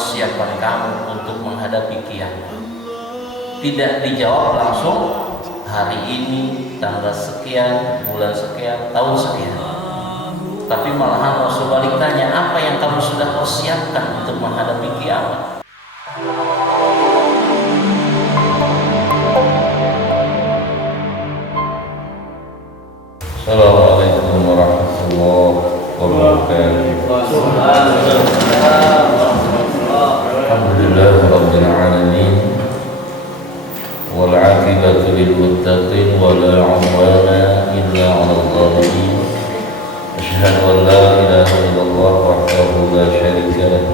persiapan kamu untuk menghadapi kiamat? Tidak dijawab langsung, hari ini, tanggal sekian, bulan sekian, tahun sekian. Tapi malahan Rasul balik tanya, apa yang kamu sudah persiapkan untuk menghadapi kiamat? Assalamualaikum warahmatullahi wabarakatuh. Alhamdulillah rabbil alamin. Wal 'aqibatu lil muttaqin wa la 'udwana illa 'alal zalimin. Asyhadu an la ilaha illallah wahdahu la syarika lah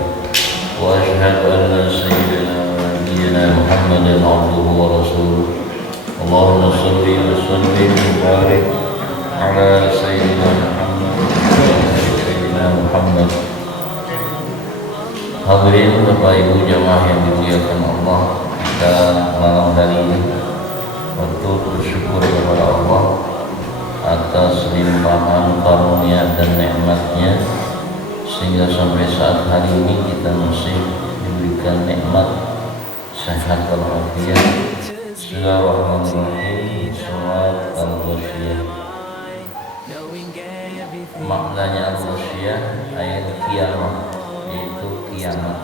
wa asyhadu anna sayyidina wa nabiyyana Muhammadan 'abduhu wa rasuluh. Allahumma shalli wa sallim wa barik ala sayyidina Muhammad. Hadirin Bapak Ibu jamaah yang dimuliakan Allah, kita malam hari ini untuk bersyukur kepada Allah atas limpahan karunia dan nikmatnya, sehingga sampai saat hari ini kita masih diberikan nikmat sehat walafiat. Bismillahirrahmanirrahim. Surat Al-Ghasyiyah. Maknanya Al-Ghasyiyah ayat kiamat, yaitu kiamat.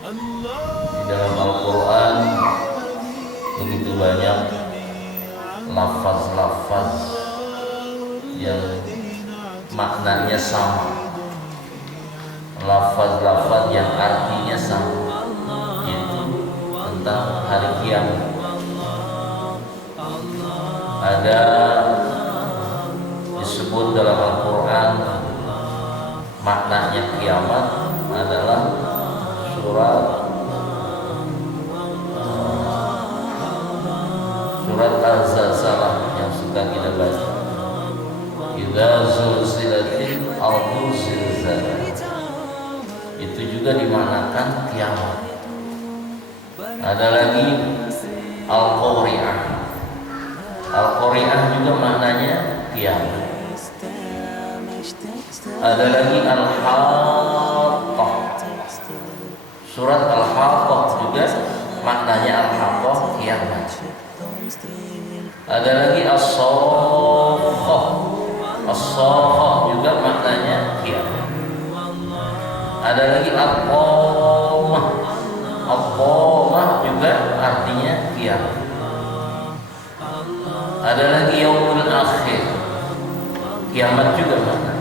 Di dalam Al-Quran begitu banyak lafaz-lafaz yang maknanya sama, lafaz-lafaz yang artinya sama, yaitu tentang hari kiamat. Ada disebut dalam Al-Quran maknanya kiamat adalah surat Al-Zalzalah yang suka kita baca. Idza zulzilatil ardu zilzalaha. Itu juga dimaknakan kiamat. Ada lagi Al-Qari'ah. Al-Qari'ah juga maknanya kiamat. Ada lagi Al-Haqqah. Surat Al-Haqqah juga maknanya Al-Haqqah kiamat. Ada lagi As-Saffah. As-Saffah juga maknanya kiamat. Ada lagi Al-Qamah. Al-Qamah juga artinya kiamat. Ada lagi Yaumul Akhir. Kiamat juga makna.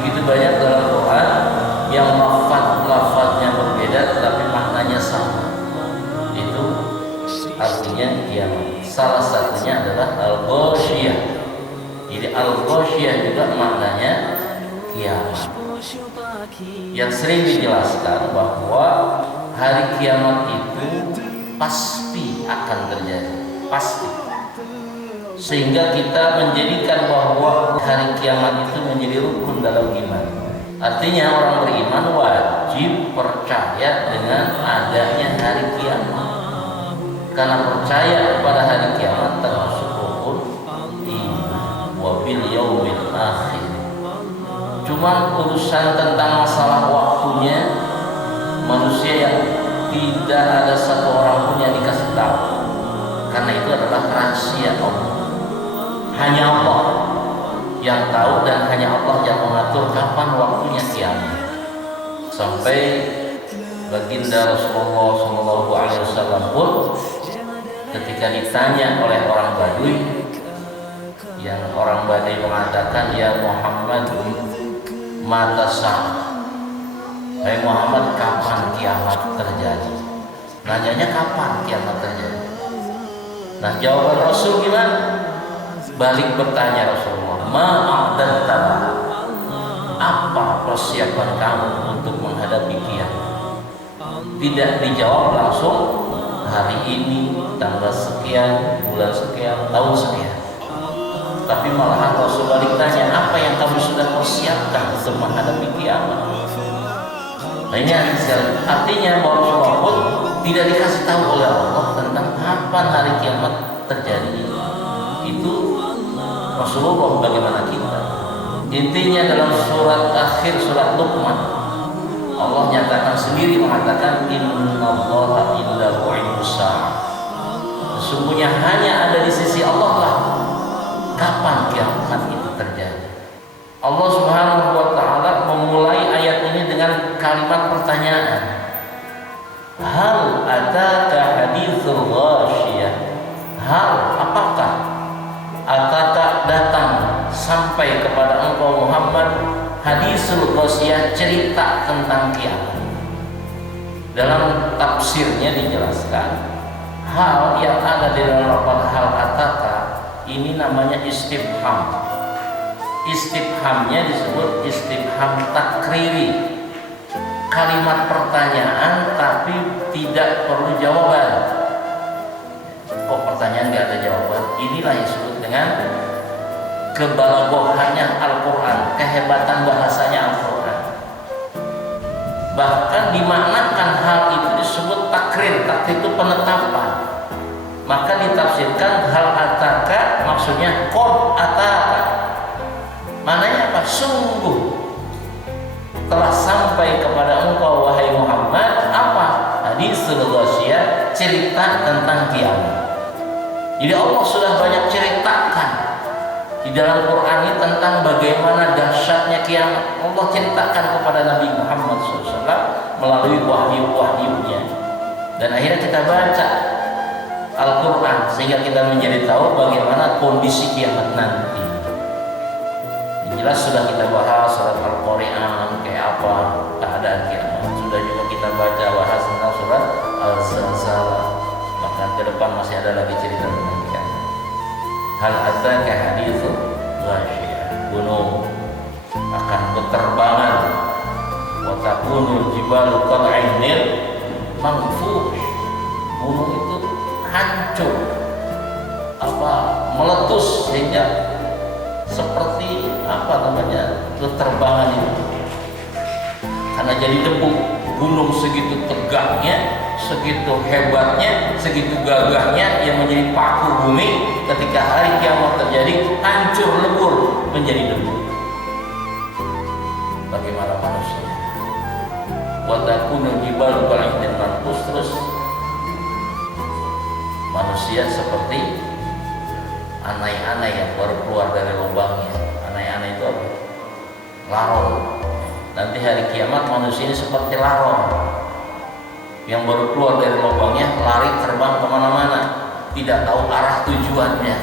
Begitu banyak dalam Quran yang lafaz-lafaznya berbeda tetapi maknanya sama. Itu artinya kiamat. Salah satunya adalah Al-Ghasyiyah. Jadi Al-Ghasyiyah juga maknanya kiamat. Yang sering dijelaskan bahwa hari kiamat itu pasti akan terjadi, pasti. Sehingga kita menjadikan bahwa hari kiamat itu menjadi rukun dalam iman. Artinya orang beriman wajib percaya dengan adanya hari kiamat. Karena percaya kepada hari kiamat termasuk rukun iman. Wabil yaumil akhir. Cuma urusan tentang masalah waktunya, manusia yang tidak ada satu orang pun yang dikasih tahu. Karena itu adalah rahasia Allah. Hanya Allah yang tahu dan hanya Allah yang mengatur kapan waktunya kiamat. Sampai baginda Rasulullah SAW pun ketika ditanya oleh orang Baduy, yang orang Baduy mengatakan, ya Muhammad, mata sa'ah. Hai Muhammad, kapan kiamat terjadi? Nanyanya kapan kiamat terjadi? Nah, jawaban Rasul gimana? Balik bertanya Rasulullah, ma'adanta, apa persiapan kamu untuk menghadapi kiamat? Tidak dijawab langsung, hari ini, tanggal sekian, bulan sekian, tahun sekian. Tapi malahan Rasul balik tanya, apa yang kamu sudah persiapkan untuk menghadapi kiamat? Nah, ini artinya bahwa Rasulullah pun tidak dikasih tahu oleh Allah tentang kapan hari kiamat terjadi. Itu Rasulullah bagaimana kita. Intinya dalam surat akhir surat Luqman, Allah nyatakan sendiri, mengatakan innallaha indahu ilmus saa'ah. Sesungguhnya hanya ada di sisi Allah lah kapan kiamat itu terjadi. Allah Subhanahu wa taala memulai ayat ini dengan kalimat pertanyaan. Hal ataka haditsul ghasyiyah? Hal, apakah ataka datang sampai kepada engkau Muhammad hadisul ghasyiyah, cerita tentang kiamat? Dalam tafsirnya dijelaskan hal yang ada di dalam lafaz hal ataka ini namanya istifham. Istifhamnya disebut istifham takriri, kalimat pertanyaan tapi tidak perlu jawaban. Kok pertanyaan nggak ada jawaban? Inilah yang disebut dengan kebalagohannya Al-Quran, kehebatan bahasanya Al-Quran. Bahkan dimaknakan hal itu disebut takrir. Takrir itu penetapan. Maka ditafsirkan hal ataka maksudnya qad ataka. Mananya apa? Sungguh telah sampai kepada engkau wahai Muhammad apa? Hadisul ghasyiyah, cerita tentang kiamat. Jadi Allah sudah banyak ceritakan di dalam Quran ini tentang bagaimana dahsyatnya kiamat. Allah ceritakan kepada Nabi Muhammad SAW melalui wahyu-wahyunya. Dan akhirnya kita baca Al-Quran sehingga kita menjadi tahu bagaimana kondisi kiamat nanti. Yang jelas sudah kita bahas surat Al-Qari'an kayak apa keadaan kiamat. Sudah juga kita baca bahas tentang surat Al-Zalzalah. Bahkan ke depan masih ada lagi cerita tentang kiamat. Hal ataka haditsul ghasyiyah, gunung akan berterbangan, wa takunul jibalu kal'ainil manfush, gunung itu hancur, meletus sehingga seperti berterbangan itu karena jadi debu. Gunung segitu tegaknya, segitu hebatnya, segitu gagahnya yang menjadi paku bumi, ketika hari kiamat terjadi hancur lebur menjadi debu. Bagaimana manusia? Wa takunu jibalu kal'ainil manfush, terus manusia seperti anai-anai yang baru keluar dari lubangnya. Anai-anai itu apa? Larong. Nanti hari kiamat manusia ini seperti larong yang baru keluar dari lubangnya, lari terbang kemana-mana, tidak tahu arah tujuannya.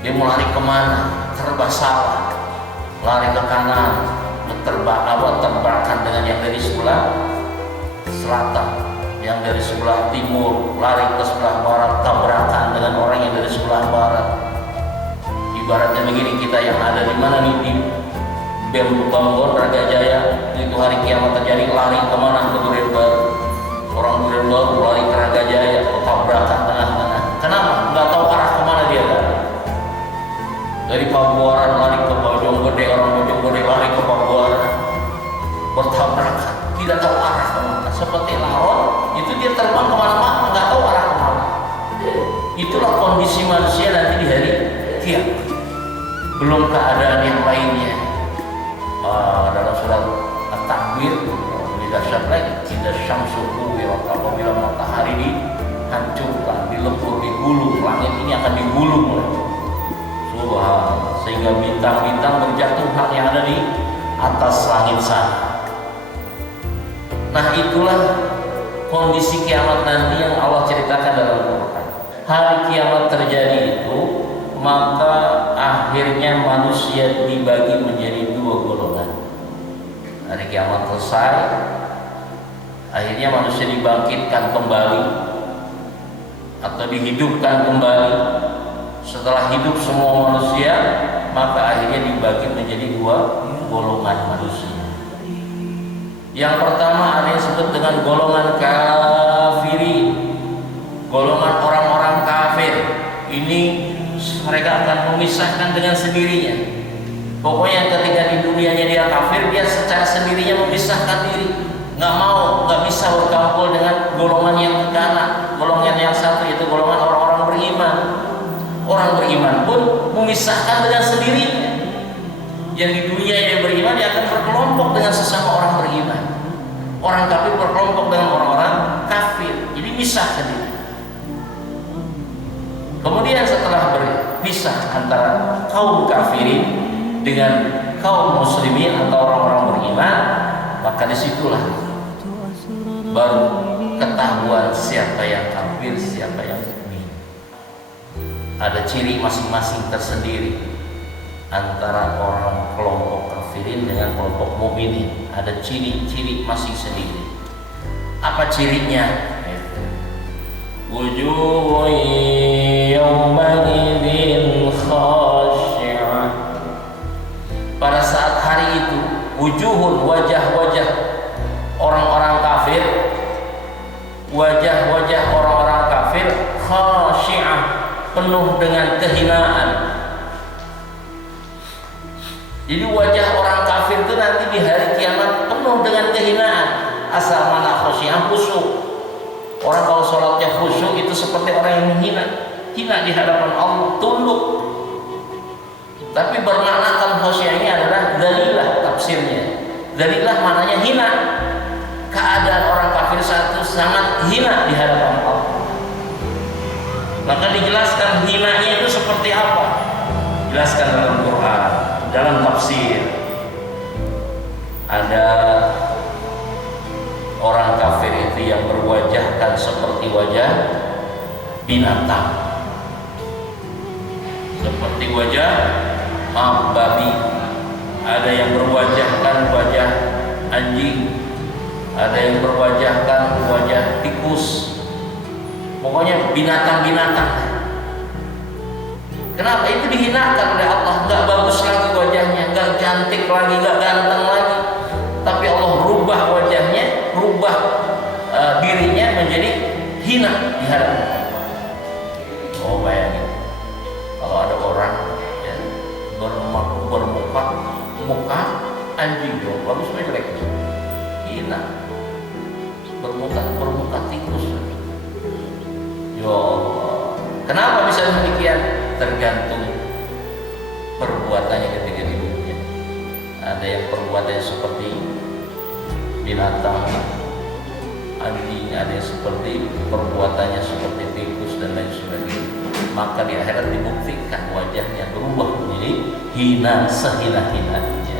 Dia mau lari kemana? Serba salah. Lari ke kanan, tabrakan dengan yang dari sebelah selatan, yang dari sebelah timur, lari ke sebelah barat, tabrakan dengan orang yang dari sebelah barat. Ibaratnya begini, kita yang ada di mana nih, di Bambon, Raga Jaya, itu hari kiamat terjadi, lari kemana? Ke Duren Baru. Orang Duren Baru lari ke Raga Jaya, tabrakan tengah-tengah. Kenapa? Nggak tahu arah kemana dia lari. Dari Pabuaran lari ke Bojonggede, orang Bojonggede lari ke Pabuaran, bertabrakan, tidak tahu arah kemana. Seperti laron, itu dia terbang kemana-mana, nggak tahu arah kemana. Itulah kondisi manusia nanti di hari kiamat. Belum keadaan yang lainnya. Dalam surat At-Takwir ini dahsyat lagi. Tidak syamsu kuwirat, apabila matahari dihancurkan, dilebur, digulung, langit ini akan digulung. Subhanallah, sehingga bintang-bintang berjatuhan yang ada di atas langit sana. Nah, itulah kondisi kiamat nanti yang Allah ceritakan dalam Quran. Hari kiamat terjadi itu, maka akhirnya manusia dibagi menjadi dua golongan. Hari kiamat selesai, akhirnya manusia dibangkitkan kembali atau dihidupkan kembali. Setelah hidup semua manusia, maka akhirnya dibagi menjadi dua golongan manusia. Yang pertama ada yang disebut dengan golongan kafirin, golongan orang-orang kafir. Ini mereka akan memisahkan dengan sendirinya. Pokoknya ketika di dunianya dia kafir, dia secara sendirinya memisahkan diri, nggak bisa berkumpul dengan golongan yang ke kanan, golongan yang satu, yaitu golongan orang-orang beriman. Orang beriman pun memisahkan dengan sendirinya. Yang di dunia yang beriman, dia akan berkelompok dengan sesama orang beriman. Orang kafir berkelompok dengan orang-orang kafir, jadi misah sendiri. Kemudian setelah berpisah antara kaum kafirin dengan kaum muslimin atau orang-orang beriman, maka disitulah baru ketahuan siapa yang kafir, siapa yang mukmin. Ada ciri masing-masing tersendiri antara orang kelompok kafirin dengan kelompok mukminin. Ada ciri-ciri masing sendiri. Apa cirinya? Wujuhun yawma'idzin khashi'ah. Pada saat hari itu, wujuhun, wajah-wajah orang-orang kafir, wajah-wajah orang-orang kafir khashi'ah, penuh dengan kehinaan. Jadi wajah orang kafir itu nanti di hari kiamat penuh dengan kehinaan. Asal mana khashi'ah, khusyuk. Orang kalau sholatnya khusyuk itu seperti orang yang menghina, hina di hadapan Allah, tunduk. Tapi bermaknakan khasyiah ini adalah dalilah tafsirnya. Dalilah maknanya hina. Keadaan orang kafir saat itu sangat hina di hadapan Allah. Maka dijelaskan hinanya itu seperti apa? Jelaskan dalam Quran, dalam tafsir. Ada orang kafir itu yang berwajahkan seperti wajah binatang, seperti wajah babi. Ada yang berwajahkan wajah anjing, ada yang berwajahkan wajah tikus. Pokoknya binatang-binatang. Kenapa itu dihinakan oleh Allah? Gak bagus lagi wajahnya, gak cantik lagi, gak ganteng lagi. Tapi Allah rubah wajahnya, rubah dirinya menjadi hina di hadapan Allah. Oh bayangin, kalau ada orang ya, bermuka anjing, dong, bagus jelek, hina, bermuka tikus. Ya Allah, kenapa bisa demikian? Tergantung perbuatannya ketika di dunia. Ada yang perbuatannya seperti binatang, anjing, ada yang seperti perbuatannya seperti tikus dan lain sebagainya. Maka di akhirat dibuktikan wajahnya berubah menjadi hina, sehina-hinanya.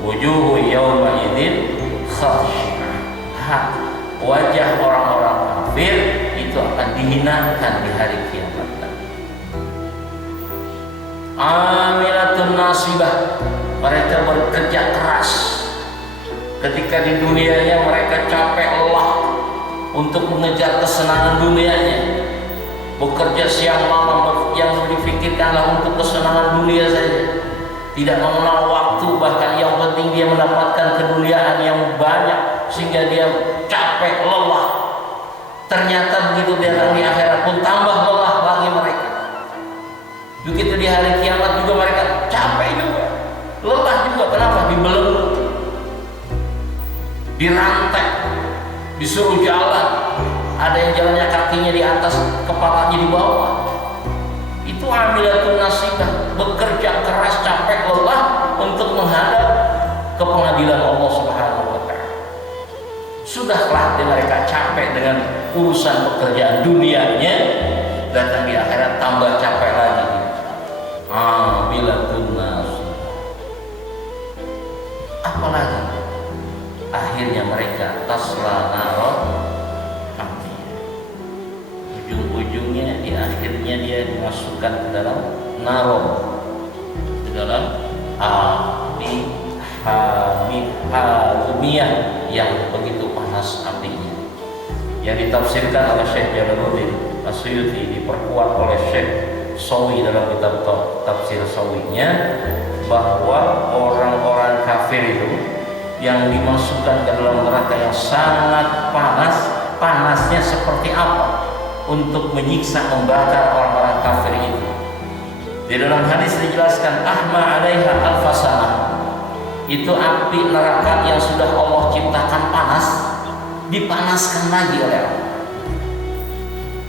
Wujuhu yawma idzin khashi'ah. Wajah orang-orang kafir itu akan dihinakan di hari kiamat. Amilatun nasibah, mereka bekerja keras. Ketika di dunianya mereka capek lelah untuk mengejar kesenangan dunianya, bekerja siang malam, yang difikirkanlah untuk kesenangan dunia saja, tidak mengenal waktu, bahkan yang penting dia mendapatkan keduniaan yang banyak sehingga dia capek lelah. Ternyata begitu dia datang di akhirat pun tambah lelah lagi mereka. Begitu di hari kiamat juga mereka capek juga, lelah juga. Kenapa? Dibelenggu, dirantai, disuruh jalan. Ada yang jalannya kakinya di atas, kepalanya di bawah. Itu amilatun nasibah, bekerja keras, capek, lelah untuk menghadap ke pengadilan Allah Subhanahu wa Ta'ala. Sudahlah mereka capek dengan urusan pekerjaan dunianya, datang di akhirat tambah capek lagi. Amilatun nasibah. Apalagi akhirnya mereka tasla narot, ujung-ujungnya di akhirnya dia dimasukkan ke dalam narot, ke dalam api hamiyah yang begitu panas apinya, yang ditafsirkan oleh Syekh Jalaluddin As-Suyuti, diperkuat oleh Syekh Sawi dalam kitab tafsir Sawinya, bahwa orang-orang kafir itu yang dimasukkan ke dalam neraka yang sangat panas, panasnya seperti apa untuk menyiksa, membakar orang-orang kafir itu. Di dalam hadis dijelaskan ahma 'alaiha alfasanah, itu api neraka yang sudah Allah ciptakan panas, dipanaskan lagi oleh Allah.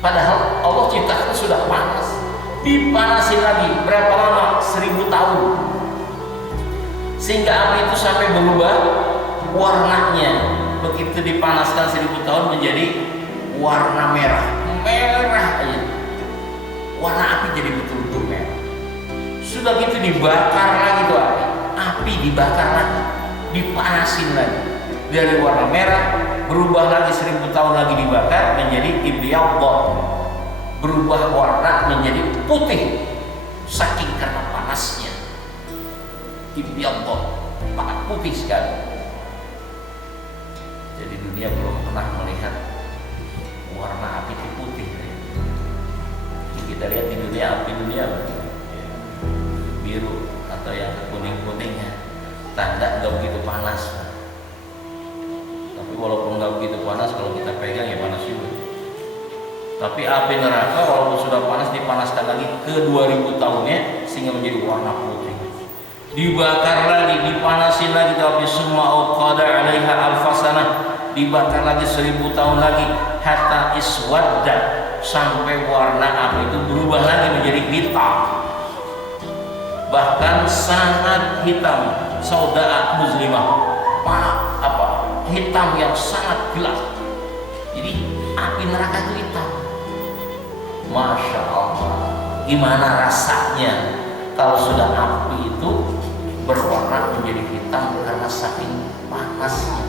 Padahal Allah ciptakan sudah panas, dipanasin lagi berapa lama? 1000 tahun, sehingga api itu sampai berubah warnanya begitu dipanaskan 1000 tahun menjadi warna merah aja. Warna api jadi betul-betul merah. Sudah gitu dibakar lagi tuh api dibakar lagi, dipanasin lagi. Dari warna merah berubah lagi 1000 tahun lagi dibakar menjadi ibyadh, berubah warna menjadi putih saking karena panasnya. Ibyadh, sangat putih sekali. Jadi dunia belum pernah melihat warna api itu putih. Kita lihat di dunia api dunia biru atau yang kuning-kuningnya, tanda nggak begitu panas. Tapi walaupun nggak begitu panas, kalau kita pegang ya panas juga. Tapi api neraka walaupun sudah panas dipanaskan lagi ke 2000 tahunnya sehingga menjadi warna putih. Dibakar lagi, dipanasin lagi, tapi semua auqada 'alaiha alfasanah, dibakar lagi 1000 tahun lagi, hatta iswadda, sampai warna api itu berubah lagi menjadi hitam. Bahkan sangat hitam, saudaa muslimah, hitam yang sangat gelap. Jadi api neraka itu hitam. Masya Allah, gimana rasanya kalau sudah api itu berwarna menjadi hitam karena saking panasnya.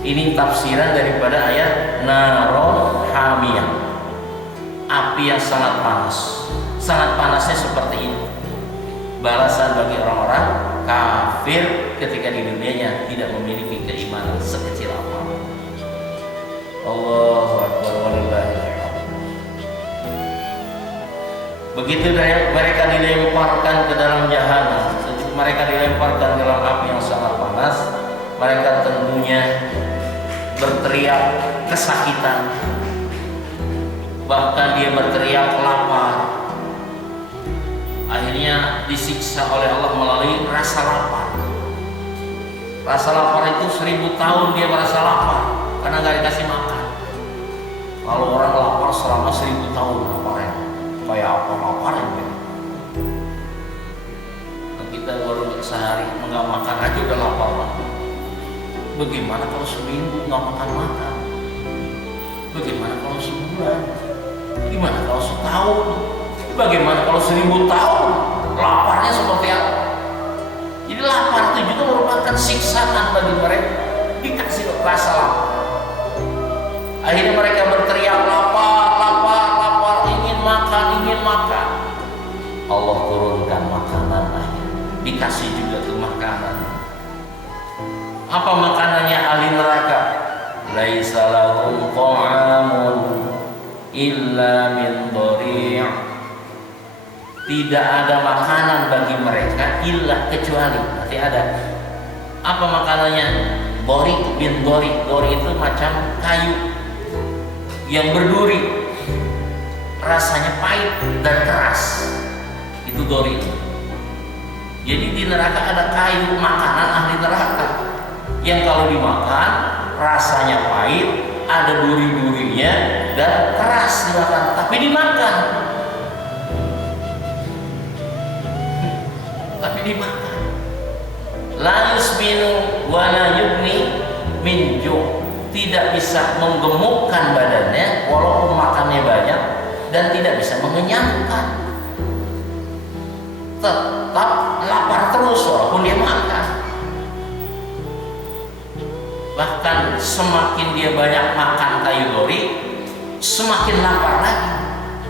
Ini tafsiran daripada ayat naron hamiyah, api yang sangat panas. Sangat panasnya seperti ini. Balasan bagi orang-orang kafir ketika di dunianya tidak memiliki keimanan sekecil apa. Allahu Akbar walillahil hamd. Begitu mereka dilemparkan ke dalam jahanam, mereka dilemparkan ke dalam api yang sangat panas, mereka tentunya berteriak kesakitan, bahkan dia berteriak lapar. Akhirnya disiksa oleh Allah melalui rasa lapar. Rasa lapar itu 1000 tahun dia merasa lapar karena gak dikasih makan. Kalau orang lapar selama 1000 tahun laparnya, kayak apa laparnya gitu. Nah, kita baru sehari nggak makan aja udah lapar banget. Bagaimana kalau seminggu nggak makan? Bagaimana kalau sebulan? Bagaimana kalau setahun? Bagaimana kalau 1000 tahun? Laparnya seperti apa? Jadi lapar itu juga merupakan siksaan bagi mereka. Dikasih rasa lapar. Akhirnya mereka berteriak lapar, ingin makan. Allah turunkan makanan akhirnya. Dikasih juga tuh makanan. Apa makanannya ahli neraka? Laisa lahum ta'amun illa min dhari'. Tidak ada makanan bagi mereka illa kecuali, berarti ada. Apa makanannya? Dhari bin dhari. Dhari itu macam kayu yang berduri, rasanya pahit dan keras. Itu dhari. Jadi di neraka ada kayu makanan ahli neraka yang kalau dimakan rasanya pahit, ada duri-durinya dan keras dimakan, tapi dimakan. La yusminu wa la yugni min ju'. Tidak bisa menggemukkan badannya walaupun makannya banyak, dan tidak bisa mengenyangkan. Tetap lapar terus walaupun dia makan. Bahkan semakin dia banyak makan kayu dori, semakin lapar lagi,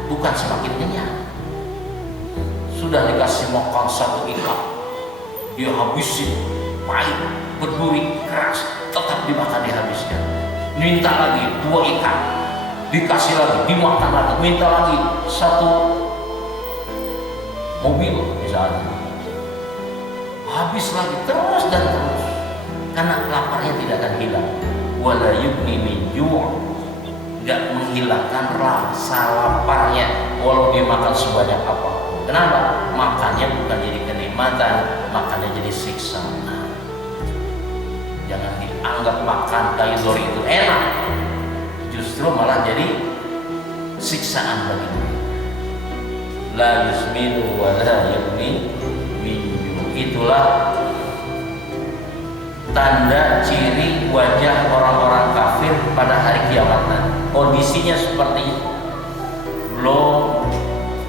bukan semakin kenyang. Sudah dikasih makan satu ikan, dia habisin, pahit, berduri, keras, tetap dimakan, dihabiskan. Minta lagi 2 ikan, dikasih lagi, dimakan lagi, minta lagi 1 mobil misalnya, habis lagi terus dan terus, karena laparnya tidak akan hilang. Wala yugni min ju', nggak menghilangkan rasa laparnya walau dia makan sebanyak apa. Kenapa? Makannya bukan jadi kenikmatan, makannya jadi siksa. Jangan dianggap makan kayu dori itu enak, justru malah jadi siksaan bagi diri. La yusminu wa la yugni min ju'. Itulah tanda ciri wajah orang-orang kafir pada hari kiamat nanti. Kondisinya seperti itu. Belum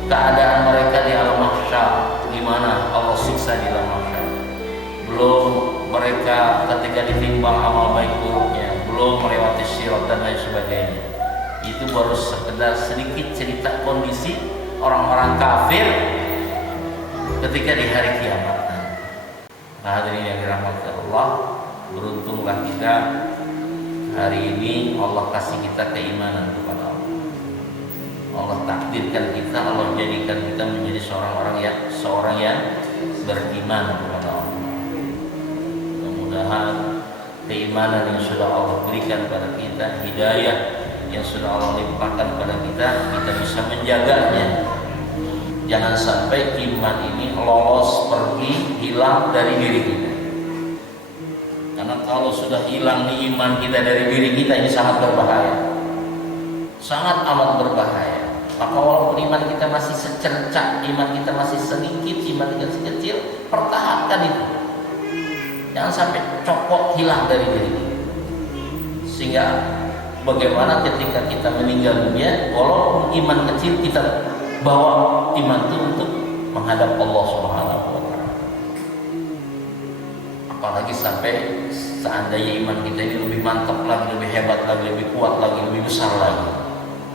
keadaan mereka di alam mahsyar, gimana Allah siksa di alam mahsyar. Belum mereka ketika ditimbang amal baik buruknya, belum melewati sirat dan lain sebagainya. Itu baru sekedar sedikit cerita kondisi orang-orang kafir ketika di hari kiamat. Nah, hadirin yang dirahmati Allah, beruntunglah kita hari ini Allah kasih kita keimanan kepada Allah. Allah takdirkan kita, Allah jadikan kita menjadi seorang yang beriman kepada Allah. Mudah-mudahan keimanan yang sudah Allah berikan pada kita, hidayah yang sudah Allah limpahkan pada kita bisa menjaganya. Jangan sampai iman ini lolos, pergi, hilang dari diri kita. Karena kalau sudah hilang nih iman kita dari diri kita, ini sangat berbahaya. Sangat amat berbahaya. Maka walaupun iman kita masih secercah, iman kita masih sedikit, iman kita masih kecil, pertahankan itu. Jangan sampai copot, hilang dari diri kita. Sehingga bagaimana ketika kita meninggal dunia, walaupun iman kecil, kita bawa iman itu untuk menghadap Allah Subhanahu wa Ta'ala. Apalagi sampai seandainya iman kita ini lebih mantap lagi, lebih hebat lagi, lebih kuat lagi, lebih besar lagi.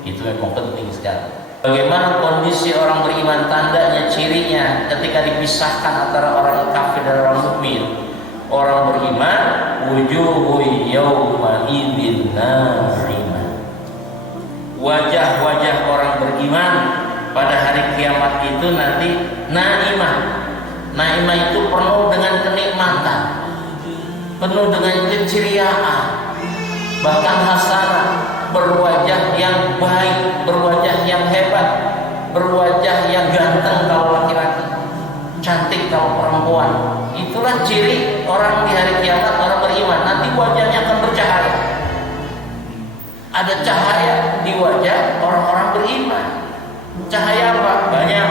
Itu memang penting sekali. Bagaimana kondisi orang beriman, tandanya, cirinya ketika dipisahkan antara orang kafir dan orang mukmin. Orang beriman, wujuhu yawma idzin nazimah. Wajah-wajah orang beriman pada hari kiamat itu nanti naimah. Naimah itu penuh dengan kenikmatan, penuh dengan keceriaan, bahkan hasanah, berwajah yang baik, berwajah yang hebat, berwajah yang ganteng kalau laki-laki, cantik kalau perempuan. Itulah ciri orang di hari kiamat, orang beriman. Nanti wajahnya akan bercahaya. Ada cahaya di wajah orang-orang beriman. Cahaya apa? Banyak.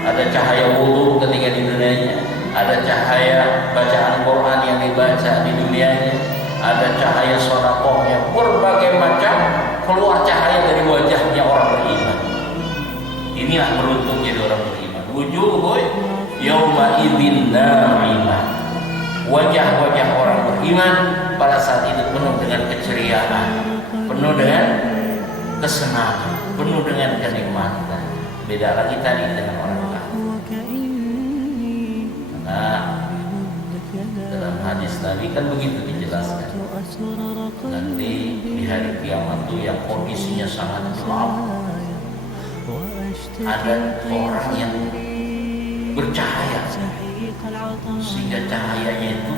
Ada cahaya wudu ketika di dunianya, ada cahaya bacaan Quran yang dibaca di dunianya, ada cahaya sedekahnya, berbagai macam keluar cahaya dari wajahnya orang beriman. Inilah beruntung jadi orang beriman. Wujuhun yauma idzin na'imah. Wajah-wajah orang beriman pada saat itu penuh dengan keceriaan, penuh dengan kesenangan, penuh dengan kenikmatan. Beda lagi tadi dengan orang kafir. Nah, dalam hadis Nabi kan begitu dijelaskan. Nanti di hari kiamat itu yang kondisinya sangat gelap, ada orang yang bercahaya sehingga cahayanya itu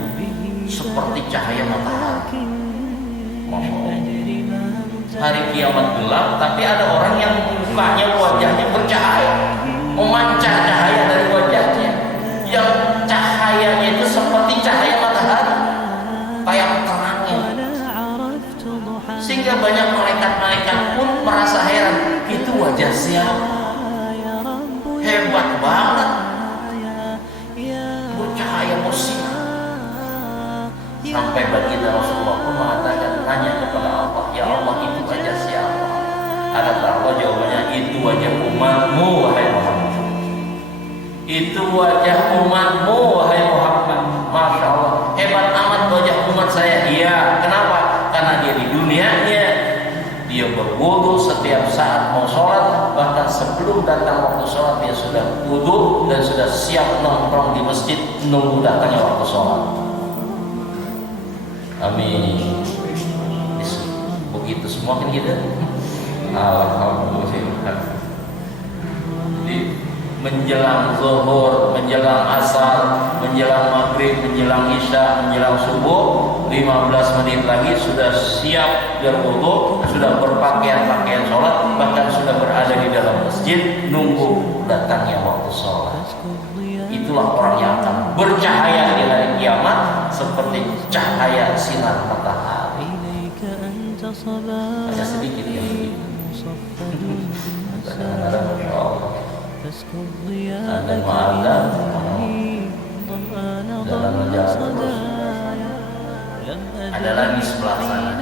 seperti cahaya matahari. Masya Allah. Hari kiamat gelap, tapi ada orang yang mukanya, wajahnya bercahaya, memancar cahaya dari wajahnya, yang cahayanya itu seperti cahaya matahari, kayak terangnya. Sehingga banyak malaikat-malaikat pun merasa heran, itu wajah siapa? Hebat banget, bercahaya bersinar. Sampai baginda Rasulullah pun mengatakan, nanya kepada Allah, ya Allah, itu wajah siapa? Ada Allah jawabannya, itu wajah umatmu wahai Muhammad. Itu wajah umatmu wahai Muhammad. Masya Allah, hebat amat wajah umat saya. Iya, kenapa? Karena dia di dunianya dia berwudu setiap saat mau sholat, bahkan sebelum datang waktu sholat dia sudah wudu dan sudah siap nongkrong di masjid nunggu datangnya waktu sholat. Amin. Begitu semua kan gitu. Alhamdulillah. Jadi menjelang zuhur, menjelang asar, menjelang maghrib, menjelang isya, menjelang subuh, 15 menit lagi sudah siap berwudu, sudah berpakaian sholat, bahkan sudah berada di dalam masjid nunggu datangnya waktu sholat. Itulah orang yang akan bercahaya di hari kiamat seperti cahaya sinar matahari. Hanya sedikit yang begitu. Kadang-kadang Masya Allah, ada ma'adhan dalam menjalankan Ada lagi sebelah sana,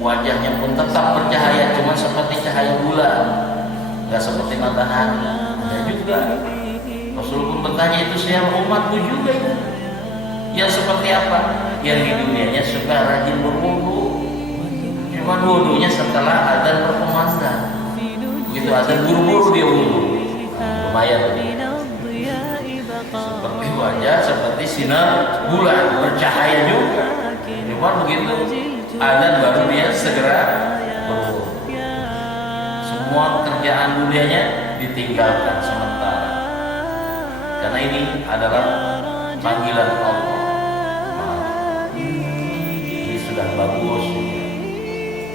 wajahnya pun tetap bercahaya, cuma seperti cahaya bulan, nggak seperti matahari. Ada juga. Rasul pun bertanya, itu siapa? Umatku juga itu. Yang seperti apa? Yang di dunianya suka rajin berwudu, cuma wudunya setelah adzan berkumandang. Begitu adzan buru-buru dia wudu. Lumayan. Seperti wajah, seperti sinar bulan, bercahaya juga. Cuma begitu adzan baru dia segera berwudu. Semua kerjaan dunianya ditinggalkan sementara. Karena ini adalah panggilan Allah. Ini sudah bagus.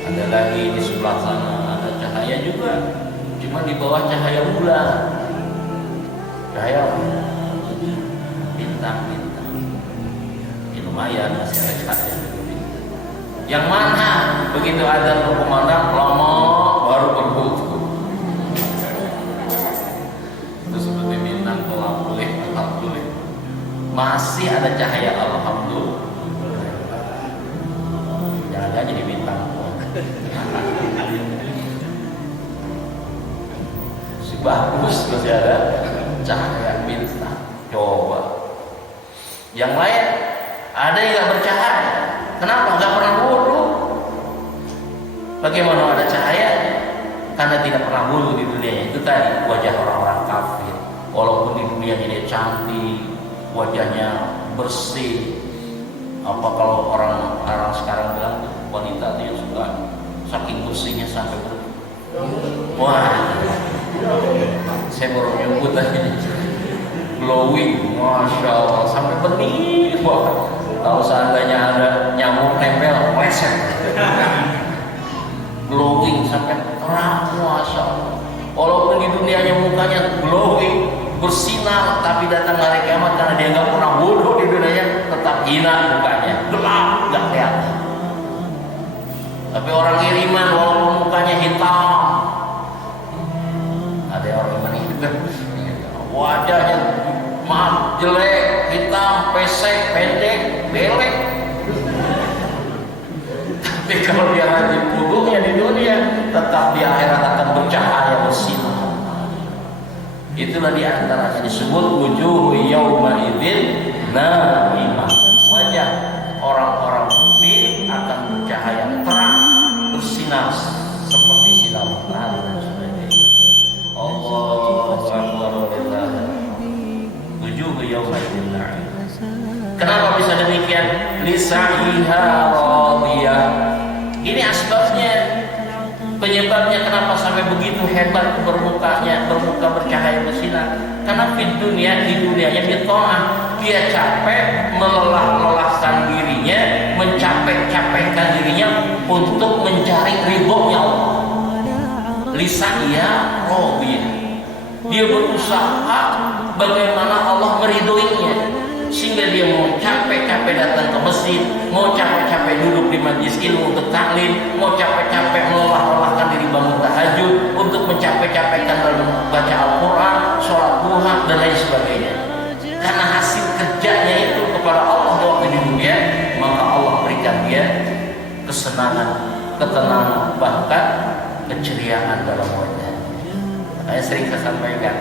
Ada lagi di sebelah sana, ada cahaya juga. Cuma di bawah cahaya bulan. Cahaya bintang-bintang. Ini lumayan masih ada cahaya. Yang mana begitu adzan berkumandang lama baru berwudu. Itu seperti bintang pelapulih. Masih ada cahaya, alhamdulillah. Jangan jadi bintang. Si bagus masih ada cahaya bintang. Coba. Yang lain ada yang nggak bercahaya. Kenapa? Nggak pernah wudu. Bagaimana ada cahaya? Karena tidak pernah wudu di dunia. Itu tadi wajah orang-orang kafir. Walaupun di dunia dia cantik, wajahnya bersih. Apa kalau orang sekarang bilang wanita itu yang suka saking bersihnya sampai wah, saya baru nyebut tadi glowing, masya Allah, sampai benih. Wah, kalau seandainya ada nyamuk nempel, leset. Glowing sampai terang, masya Allah. Walaupun di dunianya mukanya glowing, bersinar, tapi datang hari kiamat karena dia nggak pernah wudu di dunianya, tetap hina mukanya, gelap, nggak kelihatan. Tapi orang iriman walaupun mukanya hitam, ada orang iman hitam, wajahnya jelek, hitam, pesek, pendek, belek. Tapi kalau dia rajin wudunya di dunia, tetap di akhirat akan bercahaya, bersinar. Itulah di antaranya disebut wujuhu yauma idzin naimah. Wajah orang-orang mukmin akan bercahaya terang, bersinar seperti sinar matahari dan sebagainya. Allahu akbar walillah. Wujuhu yauma idzin naimah. Kenapa bisa demikian? Lisa'iha radiyah. Ini asbabnya. Penyebabnya kenapa sampai begitu hebat bermuka bercahaya bersinar? Karena di dunianya dia ta'ah, dia capek melelah-lelahkan dirinya, mencapek-capekkan dirinya untuk mencari ridhonya Allah. Lisannya radiyah. Dia berusaha bagaimana Allah meridhoinya. Sehingga dia mau capek-capek datang ke masjid, mau capek-capek duduk di majelis ilmu untuk taklim, mau capek-capek melelah-lelahkan diri bangun tahajud, untuk mencapek-capekkan dalam baca Al-Quran, sholat duha dan lain sebagainya. Karena hasil kerjanya itu kepada Allah waktu di dunia, maka Allah berikan dia kesenangan, ketenangan, bahkan keceriaan dalam wajah. Makanya sering saya sampaikan,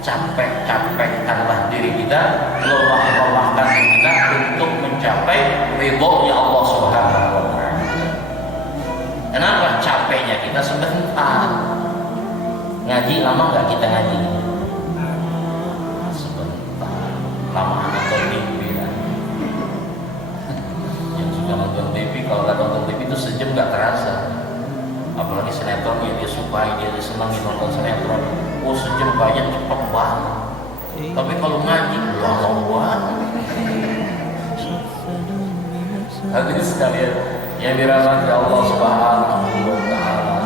capek-capekkanlah diri kita, lelah-lelahkan diri kita untuk mencapai ridhonya Allah Subhanahu wa Ta'ala. Kenapa capeknya kita sebentar? Ngaji lama nggak kita ngaji? Sebentar. Lama nonton TV lah. Yang suka nonton TV, kalau nggak nonton TV itu sejam nggak terasa. Apalagi sinetron yang dia sukai, dia senangi nonton sinetron. Oh, sejam banyak cepat banget. Tapi kalau ngaji lama banget. Hadirin sekalian yang dirahmati Allah Subhanahu wa Ta'ala,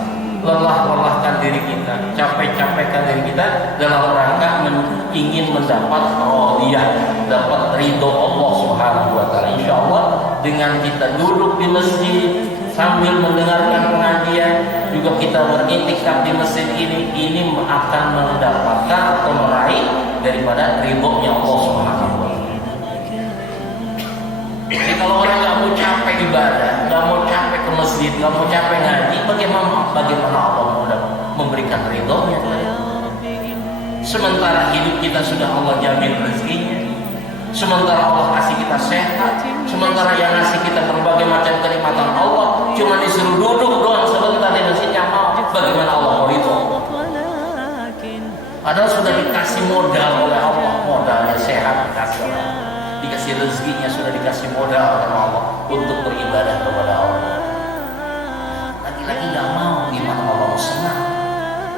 lelah-lelahkan diri kita, capek-capekkan diri kita dalam rangka ingin mendapat radiyah, dapat ridho Allah Subhanahu wa Ta'ala. Insyaallah dengan kita duduk di masjid sambil mendengarkan pengajian, juga kita beriktikaf di masjid ini akan mendapatkan atau meraih daripada ridhonya Allah Subhanahu wa Ta'ala. Jadi kalau orang nggak mau capek ibadah, nggak mau capek ke masjid, nggak mau capek ngaji, bagaimana Allah mau memberikan ridhonya? Sementara hidup kita sudah Allah jamin rezekinya, sementara Allah kasih kita sehat, sementara yang ngasih kita berbagai macam kenikmatan Allah, cuma disuruh duduk doang sebentar di masjidnya mau, bagaimana Allah mau ridho? Padahal sudah dikasih modal oleh Allah, modalnya sehat dikasih oleh Allah, dikasih rezekinya, sudah dikasih modal oleh Allah untuk beribadah kepada Allah. Lagi-lagi nggak mau, gimana Allah mau senang?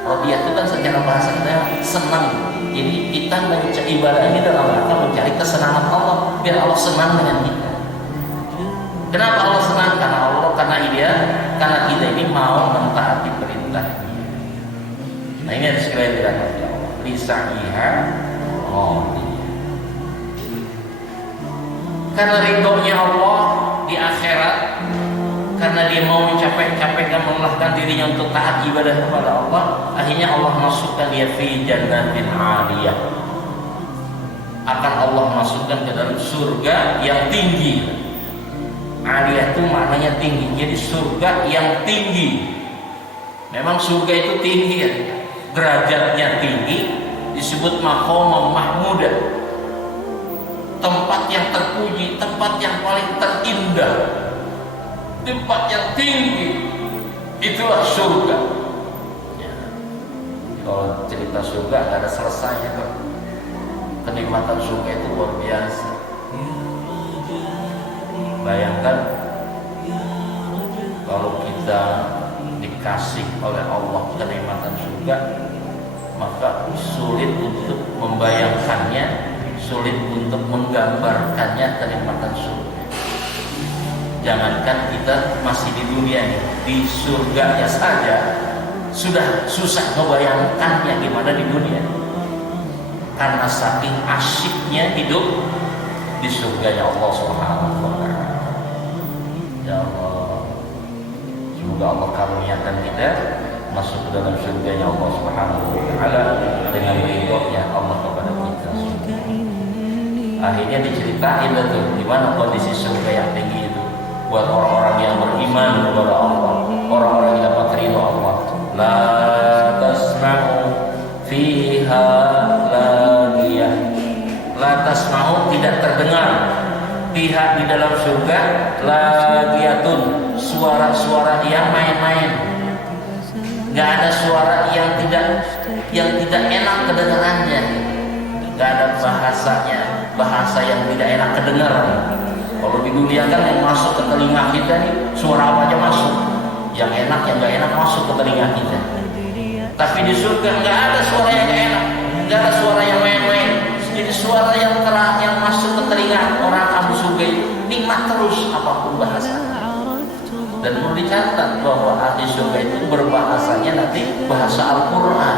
Rodiyah itu kan secara bahasa kita senang. Jadi kita mencari ibadah ini dalam rangka mencari kesenangan Allah, biar Allah senang dengan kita. Kenapa Allah senang? Karena kita ini mau mentaati perintah. Nah ini harus sekalian dirahmati Allah. Lisa'iha karena ridhonya Allah di akhirat, karena dia mau capek-capekkan melelahkan dirinya untuk taat ibadah kepada Allah, akhirnya Allah masukkan dia fi jannatin 'aliyah. Akan Allah masukkan ke dalam surga yang tinggi. 'Aliyah itu maknanya tinggi, jadi surga yang tinggi. Memang surga itu tinggi ya, derajatnya tinggi, disebut maqam mahmudah, tempat yang terpuji, tempat yang paling terindah, tempat yang tinggi, itulah surga ya. Kalau cerita surga gak ada selesainya kan. Kenikmatan surga itu luar biasa. Bayangkan kalau kita dikasih oleh Allah kenikmatan surga, maka sulit untuk membayangkannya, sulit untuk menggambarkannya kenikmatan surga. Jangankan kita masih di dunia ini, di surganya saja sudah susah membayangkannya gimana di dunia, karena saking asyiknya hidup di surganya Allah Subhanahu wa Ta'ala. Ya Allah, semoga Allah karuniakan kita masuk ke dalam surganya Allah Subhanahu wa Ta'ala dengan ridhonya Allah kepada kita. Akhirnya diceritain itu gimana kondisi surga yang tinggi itu buat orang-orang yang beriman kepada Allah, orang-orang yang dapat ridho Allah. La tasma'u fiha lagiyah, la tasma'u tidak terdengar fiha di dalam surga lagiyatun, suara-suara yang main-main. Gak ada suara yang tidak enak kedengarannya, gak ada bahasa yang tidak enak kedengaran. Kalau di dunia kan yang masuk ke telinga kita nih, suara apa aja masuk, yang enak yang gak enak masuk ke telinga kita. Tapi di surga gak ada suara yang gak enak, gak ada suara yang main-main. Jadi suara yang terang yang masuk ke telinga orang kamu surga itu nikmat terus apapun bahasa. Dan perlu dicatat bahwa ahli surga itu berbahasanya nanti bahasa Al-Quran.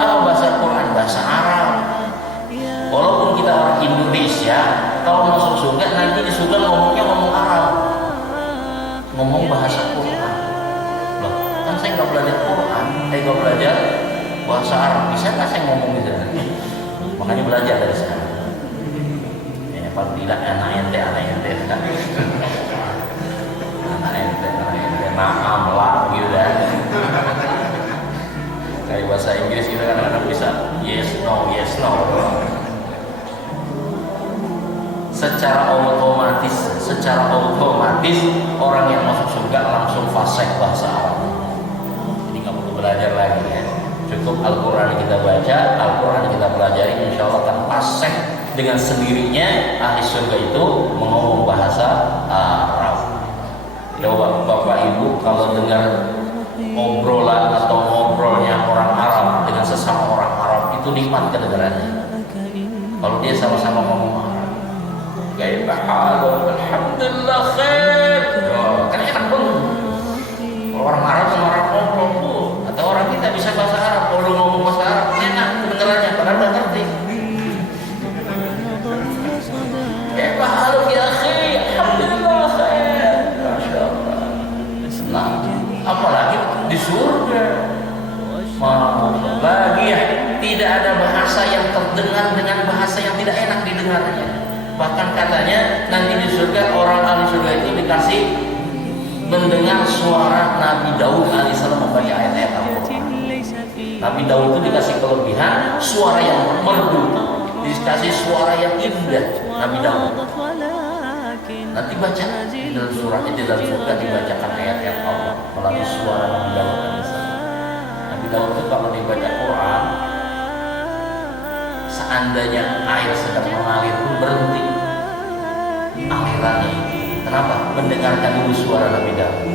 Apa bahasa Al-Quran? Bahasa Arab. Walaupun kita orang Indonesia, kalau masuk surga nanti di surga ngomongnya ngomong Arab, ngomong bahasa Quran. Loh, kan saya nggak belajar Quran, saya nggak belajar bahasa Arab, bisa nggak saya ngomong gitu? Makanya belajar dari sana. Ya, kalau tidak anak ente kan. Naam lah gitu kan. Kayak bahasa Inggris kita kadang-kadang bisa yes no secara otomatis orang yang masuk surga langsung fasih bahasa Arab. Jadi nggak perlu belajar lagi ya, cukup Al-Quran kita baca, Al-Quran kita pelajari, insya Allah akan fasih dengan sendirinya. Ahli surga itu mengomong bahasa Arab. Coba Bapak Ibu kalau dengar obrolan atau ngobrolnya orang Arab dengan sesama orang Arab itu nikmat kedengarannya. Kalau dia sama-sama ngomong Arab, kayak halo, alhamdulillah khair, kan enak banget. Kalau orang Arab sama orang ngobrol tuh, atau orang kita bisa bahasa Arab, kalau ngomong bahasa Arab enak kedengarannya, padahal nggak ngerti. Kayak halo ya akhi, alhamdulillah khair. Nah, apalagi di surga, bahagia, tidak ada bahasa yang terdengar dengan bahasa yang tidak enak didengarnya. Bahkan katanya nanti di surga orang ahli surga itu dikasih mendengar suara Nabi Daud alaihissalam membaca ayat-ayat Al-Quran. Nabi Daud itu dikasih kelebihan suara yang merdu, dikasih suara yang indah. Nabi Daud nanti baca di dalam surah itu, dalam surga dibacakan ayat-ayat Allah melalui suara Nabi Daud alaihissalam. Nabi Daud itu kalau dibaca Quran, seandainya air sedang mengalir pun berhenti alirannya. Kenapa? Mendengarkan dulu suara Nabi Daud.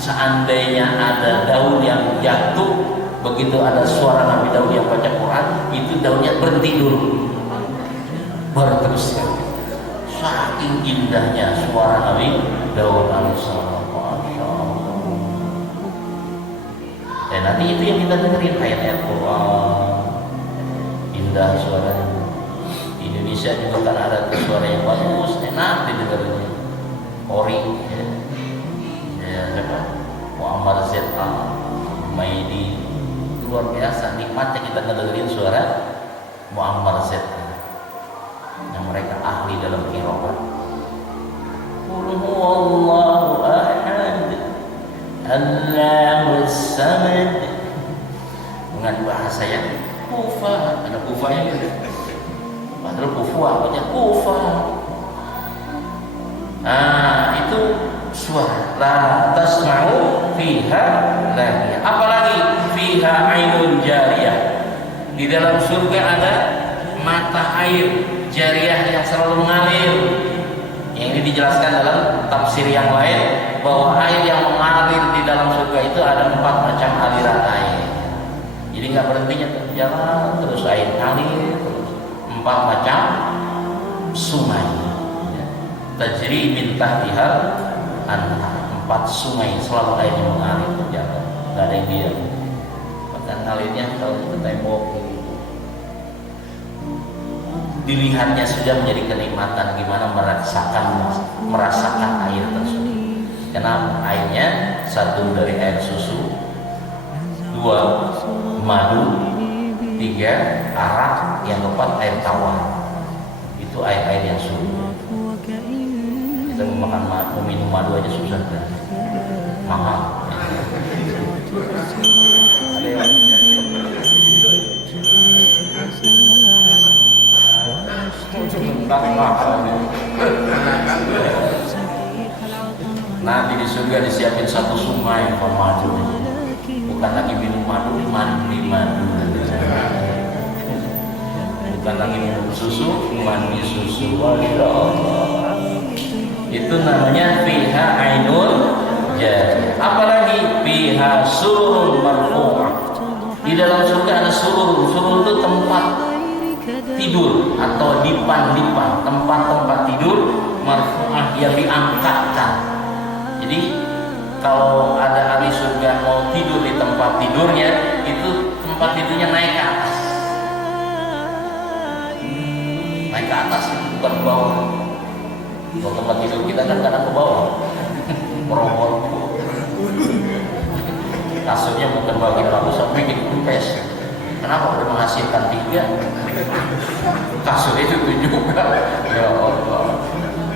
Seandainya ada daun yang jatuh, begitu ada suara Nabi Daud yang baca Quran, itu daunnya berhenti dulu, baru terus. Saking indahnya suara Nabi Daud alaihissalam. Masya Allah. Dan nanti itu yang kita dengerin ayat-ayat Quran, indah suaranya. Di Indonesia juga kan ada suara yang bagus, enak didengarnya. Ori, ya siapa? Muhammad Z.A. Maidi, luar biasa nikmatnya kita ngedengerin suara Muhammad Z.A. yang mereka ahli dalam qiraat. Qul huwallahu ahad, Allahus samad. Dengan bahasa yang Kufah, ada Kufahnya gitu. Padahal Kufah punya Kufah. Itu suara la tasma'u fiha lagi. Apalagi fiha ainun jariyah. Di dalam surga ada mata air jariyah yang selalu mengalir. Yang ini dijelaskan dalam tafsir yang lain bahwa air yang mengalir di dalam surga itu ada 4 macam aliran air. Jadi nggak berhentinya jalan terus air ngalir terus. 4 macam sungai. Tajri min tahtihal anhar. 4 sungai selalu airnya mengalir berjalan, nggak ada yang diam. Bahkan alirnya kalau ke tembok gitu. Dilihatnya sudah menjadi kenikmatan gimana merasakan air tersebut. Karena airnya 1 dari air susu, 2 madu, 3 arak, yang keempat air tawar. Itu air-air yang susu. Kita mau minum madu aja susah kan? Mahal. Nanti di surga disiapin 1 sungai madu. Bukan lagi minum madu, mandi madu. Bukan lagi minum susu, mandi susu. Masya Allah. Itu namanya fiha ainun jariyah. Apalagi fiha sururun marfu'ah. Di dalam surga ada surur. Surur itu tempat tidur atau dipan-dipan, tempat-tempat tidur marfu'ah yang diangkatkan. Jadi kalau ada ahli surga mau tidur di tempat tidurnya, itu tempat tidurnya naik ke atas. Naik ke atas, bukan ke bawah. Kalau tempat tidur kita kan kadang ke bawah, merobot. Kasurnya bukan bagian bagus, tapi bikin kempes. Kenapa? Udah menghasilkan 3. Kasur itu juga. Ya Allah.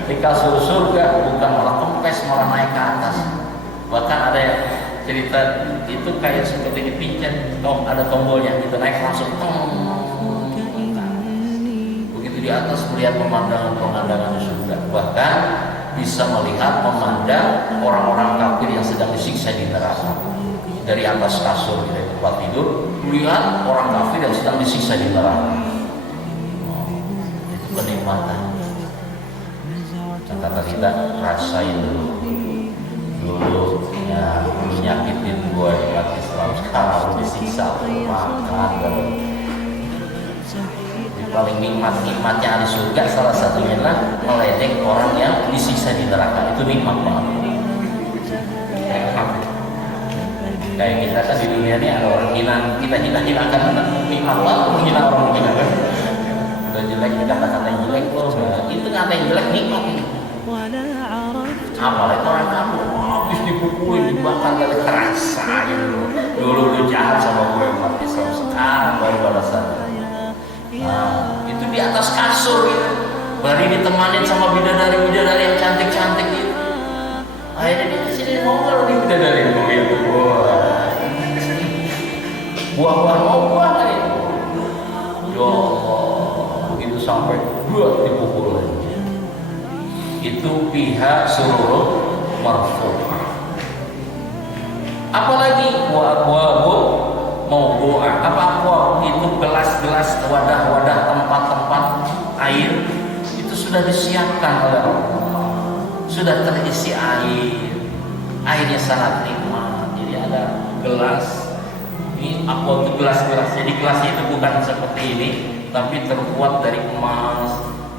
Di kasur surga bukan malah kempes, malah naik ke atas. Bahkan ada yang cerita itu kayak seperti dipincet, ada tombolnya, gitu naik langsung. Di atas melihat pemandangan-pemandangan surga, bahkan bisa melihat memandang orang-orang kafir yang sedang disiksa di neraka dari atas kasur dari tempat tidur. Lihat orang kafir yang sedang disiksa di neraka. Itu kenikmatan. Kata kita rasain dulu ya, nyakitin gua di umat Islam, sekarang disiksa makan. Paling nikmatnya ahli surga salah satunya adalah meledek orang yang disiksa di neraka. Itu nikmat banget. Kayak kita kan di dunia ini ada orang hina, kita hina-hina kan nikmat banget menghina orang hina kan. Udah jelek kita kata jelek loh. Itu ngatain jelek nikmat. Apalagi orang kamu habis dipukulin, dibakar dari kerasa gitu. Dulu lu jahat sama gue umat Islam, sekarang baru balasannya. Itu di atas kasur gitu. Bari ditemanin sama bidadari-bidadari yang cantik-cantik itu. Akhirnya dia kesini mau kalau di bidadari itu. Buah-buah mau buah kali. Ya Allah, begitu sampai dua dipukul. Itu pihak suruh marfu. Apalagi buah-buah mau doa. Apa itu gelas-gelas, wadah-wadah, tempat-tempat air itu sudah disiapkan oleh Allah. Sudah terisi air. Airnya sangat nikmat. Jadi ada gelas. Ini aqua itu gelas-gelas. Jadi gelasnya itu bukan seperti ini, tapi terbuat dari emas.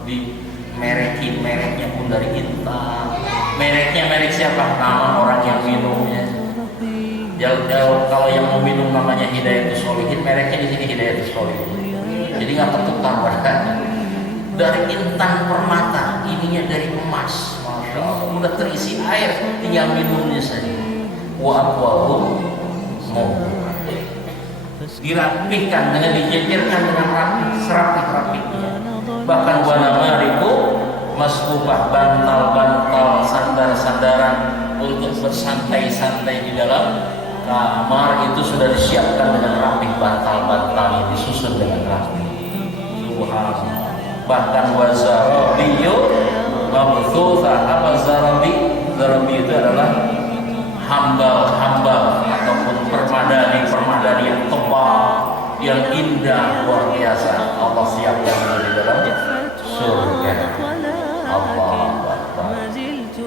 Di mereknya pun dari intan. Mereknya merek siapa? Nama orang yang minumnya. Kalau yang mau minum namanya Hidayatus Sholihin, mereknya di sini Hidayatus Sholihin. Jadi nggak tertukar badannya. Dari intan permata, ininya dari emas. Masya Allah, udah terisi air, tinggal minumnya saja. Wa aqwahum mau dirapihkan dengan dijejerkan dengan rapi, serapih-rapihnya. Bahkan wana mariku masbubah, bantal-bantal, sandar-sandaran untuk bersantai-santai di dalam kamar itu sudah disiapkan dengan rapi, bantal-bantalnya disusun dengan rapi. Subhanallah. Bahkan wazarabiyu mabthutha. Apa zarabi? Zarabi itu adalah hambal ataupun permadani yang tebal, yang indah, luar biasa. Allah siapkan di dalam surga. Allah Akbar.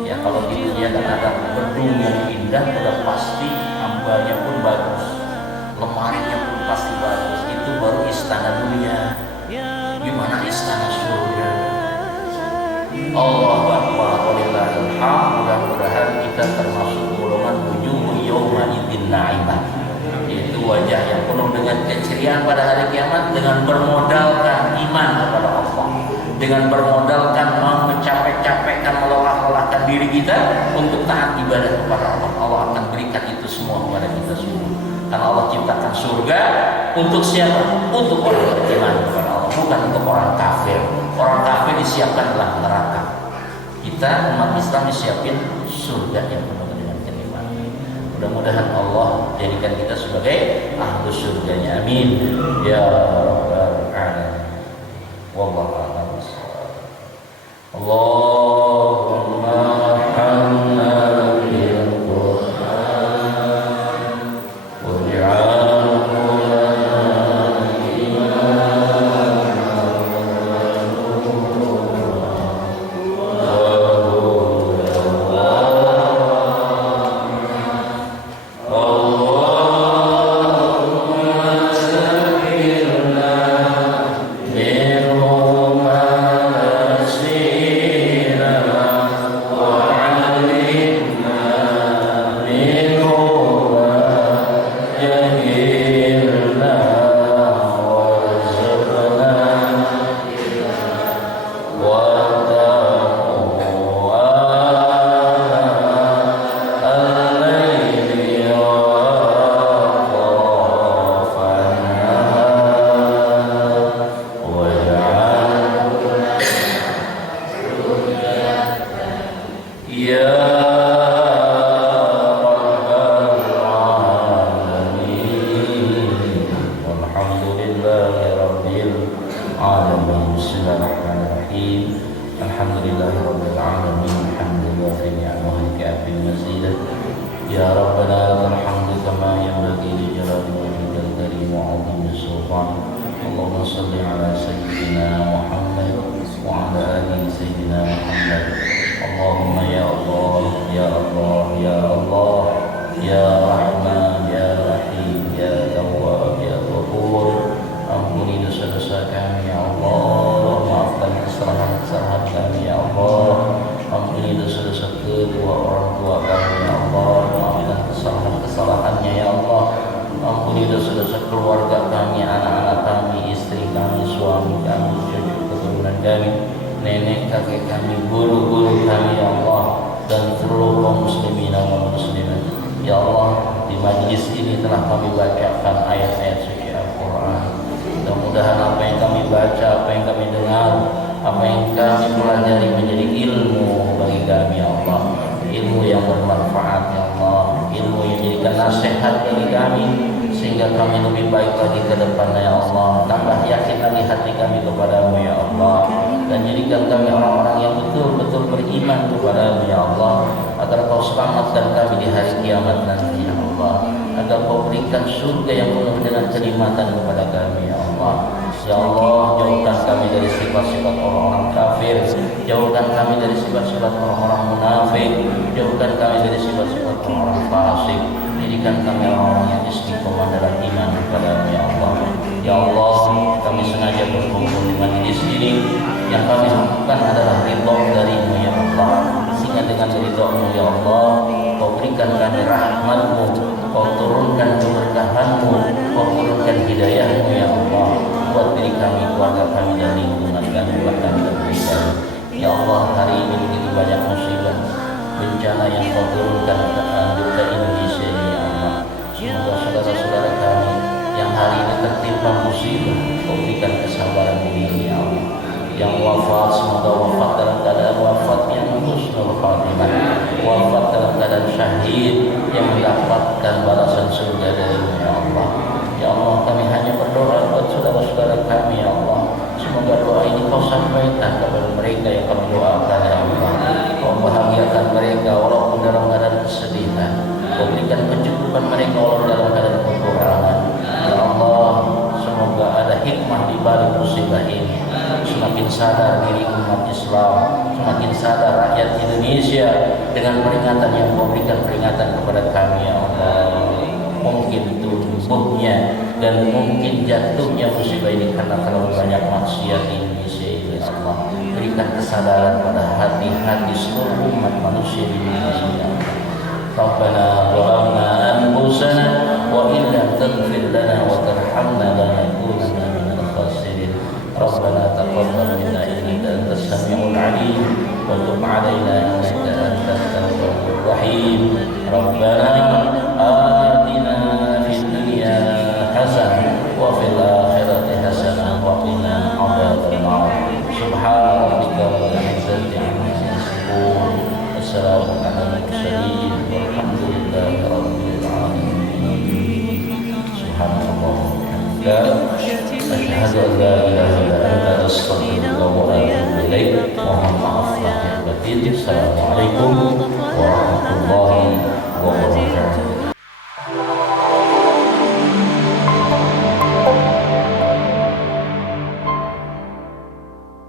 Ya kalau gitu dia kan ada gedung yang indah, sudah pasti hambalnya pun bagus, lemarinya pun pasti bagus. Itu baru istana dunia. Gimana istana surga? Allah Akbar. Walillahil hamd. Mudah-mudahan kita termasuk golongan wujuhu yauma idzin na'imah, yaitu wajah yang penuh dengan keceriaan pada hari kiamat dengan bermodalkan iman kepada Allah, dengan bermodalkan mau mencapai-capaikan melelah-lelahkan diri kita untuk taat ibadah kepada Allah. Allah akan berikan itu semua kepada kita semua. Karena Allah ciptakan surga untuk siapa? Untuk orang beriman kepada Allah, bukan untuk orang kafir. Orang kafir disiapkan dalam neraka. Kita umat Islam disiapin surga yang penuh dengan kenikmatan. Mudah-mudahan Allah jadikan kita sebagai ahlu surganya. Amin ya rabbal alamin. Wallahu a'lam bishawab. Allahumma hamna bil Qur'an waj'alhu lana imaman Mudah-mudahan apa yang kami baca, apa yang kami dengar apa yang kami pelajari menjadi ilmu bagi kami ya Allah, ilmu yang bermanfaat ya Allah, ilmu yang jadikan nasihat bagi kami sehingga kami lebih baik lagi ke depannya ya Allah. Tambah yakin lagi hati kami kepadamu ya Allah, dan jadikan kami orang-orang yang betul-betul beriman kepadamu ya Allah, agar kau selamatkan kami di hari kiamat nanti ya Allah, agar kau berikan surga yang penuh dengan kenikmatan kepada kami ya Allah. Ya Allah, jauhkan kami dari sifat-sifat orang-orang kafir, jauhkan kami dari sifat-sifat orang-orang munafik, jauhkan kami dari sifat-sifat orang-orang fasik, jadikan kami orang-orang yang istiqomah dalam iman kepada-Mu ya Allah. Ya Allah, kami sengaja berkumpul di majelis ini, yang kami harapkan adalah ridho dari-Mu ya Allah, sehingga dengan ridho-Mu ya Allah, Kau berikan kami rahmat-Mu, Kau turunkan keberkahan-Mu, Kau turunkan hidayah-Mu ya Allah, buat diri kami, keluarga kami, dan lingkungan kami, buat kami dan mereka. Ya Allah, hari ini begitu banyak musibah, bencana yang Kau turunkan ke Indonesia ini ya Allah. Semoga saudara-saudara kami yang hari ini tertimpa musibah, Kau berikan kesabaran diri ya Allah. Yang wafat, semoga wafat dalam keadaan wafat yang husnul khatimah, wafat dalam keadaan syahid yang mendapatkan balasan surga dari-Mu ya Allah. Ya Allah, kami hanya berdoa buat saudara-saudara kami ya Allah. Semoga doa ini Kau sampaikan kepada mereka yang Kau doakan ya Allah. Kau bahagiakan mereka walaupun dalam keadaan kesedihan. Kau berikan kecukupan mereka walaupun dalam keadaan kekurangan. Ya Allah, semoga ada hikmah di balik musibah ini. Semakin sadar diri umat Islam, semakin sadar rakyat Indonesia dengan peringatan yang Kau berikan, peringatan kepada kami ya Allah. Mungkin tumbuhnya dan mungkin jatuhnya musibah ini karena terlalu banyak maksiat di Indonesia ini ya Allah. Berikan kesadaran pada hati-hati seluruh umat manusia di Indonesia ya Allah. Rabbana zalamna anfusana wa in lam taghfir lana wa tarhamna lanakunanna minal khasirin. Rabbana taqabbal minna innaka antas samiul alim wa tub 'alaina innaka antat tawwabur rahim. Rabbana atina fid dunya hasanah wa fil akhirati hasanah wa qina adzabannar. Subhana rabbika rabbil izzati amma yasifun. Wassalamu ala mursalin walhamdulillahi rabbil alamin. Subhanallah wa bihamdihi, asyhadu an la ilaha illa anta, astaghfiruka wa atubu ilaik. Mohon maaf lahir batin. Assalamualaikum